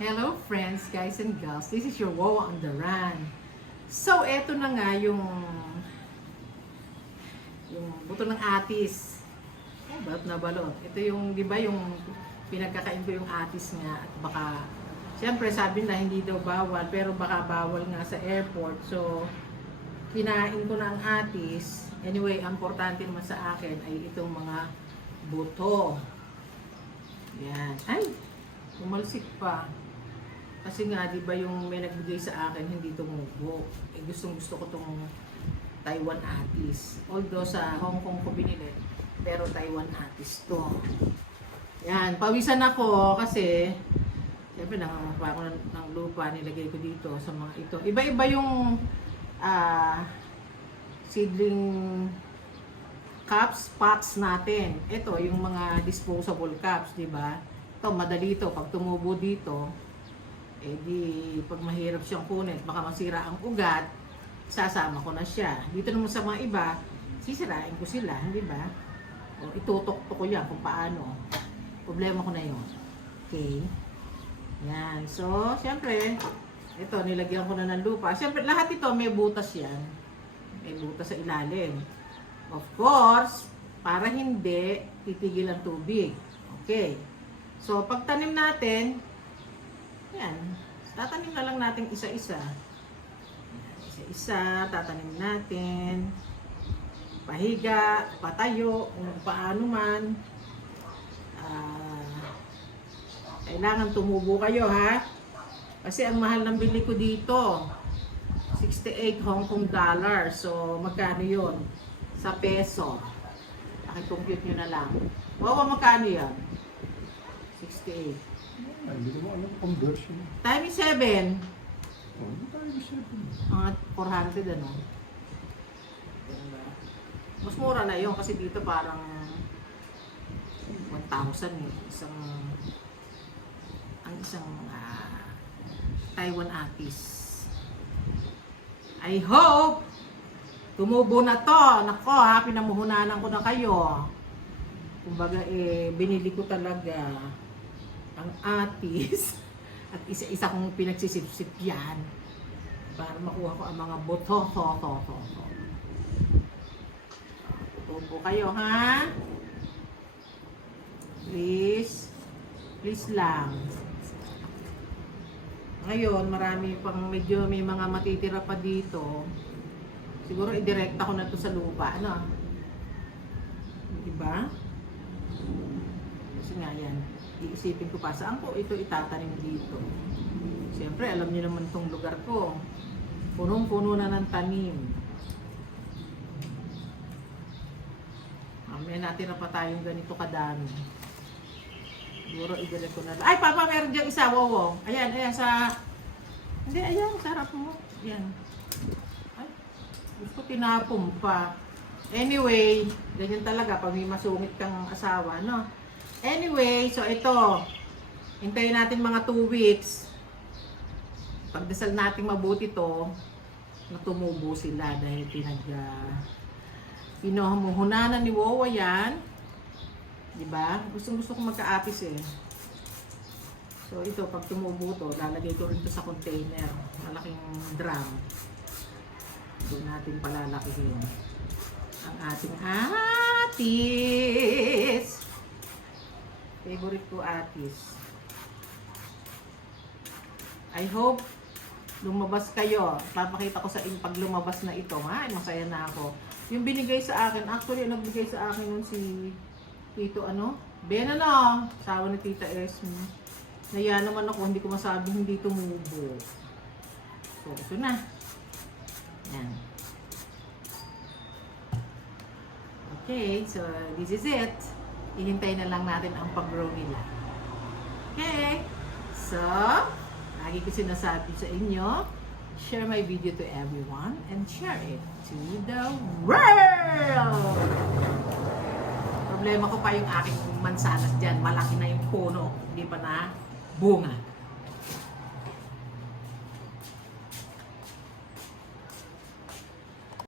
Hello friends, guys and girls. This is your Wawa on the Run. So, eto na nga yung yung buto ng atis. Balot na balot. Ito yung, di ba yung pinagkakain ko yung atis nga at baka Siyempre, sabi na hindi daw bawal, pero baka bawal nga sa airport. So, kinain ko na ang atis. Anyway, ang importante naman sa akin ay itong mga buto. Yan. Ay, umalsik pa. Kasi nga, di ba yung may nagbigay sa akin, hindi tumubo. Eh, gustong gusto ko tong Taiwan atis. Although sa Hong Kong ko binili, pero Taiwan atis to. Yan, pawisan ako kasi Siyempre, nangangapa ako ng, ng lupa, nilagay ko dito sa mga ito. Iba-iba yung ah seedling cups, pots natin. Ito, yung mga disposable cups, di ba? Ito, madali ito. Pag tumubo dito, eh di, pag mahirap siyang kunin, baka masira ang ugat, sasama ko na siya. Dito naman sa mga iba, sisirain ko sila, di ba? O, itutok ko yan kung paano. Problema ko na yun. Okay? Yan. So, siyempre, ito, nilagyan ko na ng lupa. Siyempre, lahat ito may butas yan. May butas sa ilalim. Of course, para hindi titigil ang tubig. Okay. So, pagtanim natin, yan, tatanim na lang natin isa-isa. Isa-isa, tatanim natin. Pahiga, patayo, kung paano man. Ah, kailangan tumubo kayo ha. Kasi ang mahal ng bili ko dito, 68 Hong Kong dollar. So, magkano yun? Sa peso. Pakicompute nyo na lang. Wawa, magkano yan? 68. Ay, hindi ko alam conversion. Times 7. Oh, hindi tayo isipin. Mga 400 ano. Mas mura na yun kasi dito parang 1,000 eh. Isang ang isang ah, Taiwan atis. I hope tumubo na to. Nako ha, pinamuhunanan ko na kayo. Kumbaga eh, binili ko talaga ang atis at isa-isa kong pinagsisip-sip yan para makuha ko ang mga boto. To, to, to, to. Tubo kayo, ha? Please. Please lang. Ngayon, marami pang medyo may mga matitira pa dito. Siguro idirekta ko na to sa lupa, ano? Diba? Kasi nga yan, iisipin ko pa saan ko ito itatanim dito. Siyempre, alam niyo naman tong lugar ko. Punong-puno na ng tanim. Mamaya natira pa tayong ganito kadami. Siguro idirect ko na. Ay, Papa, meron diyang isa, wowo. Ayan, ayan, sa... Hindi, ayan, sa harap mo. Ayan. Ay, gusto ko tinapon pa. Anyway, ganyan talaga pag may masungit kang asawa, no? Anyway, so ito. Hintayin natin mga 2 weeks. Pagdasal natin mabuti to, na tumubo sila dahil pinag... Uh, Pinuhunanan ni Wawa yan. Di ba? Gustong gusto ko magka-apis eh. So ito, pag tumubo to, lalagay ko rin to sa container. Malaking drum. Doon natin palalakihin ang ating atis. Favorite ko atis. I hope lumabas kayo. Papakita ko sa inyo pag lumabas na ito. Ay, masaya na ako. Yung binigay sa akin, actually, ang nagbigay sa akin nun si Tito ano? Ben ano? Sawa ni Tita Esme. Naya naman ako, hindi ko masabing hindi tumubo. So, ito na. Yan. Okay, so this is it. Ihintay na lang natin ang pag-grow nila. Okay. So, lagi ko sinasabi sa inyo, share my video to everyone and share it to the world! Problema ko pa yung aking mansanas dyan. Malaki na yung puno. Hindi pa na bunga.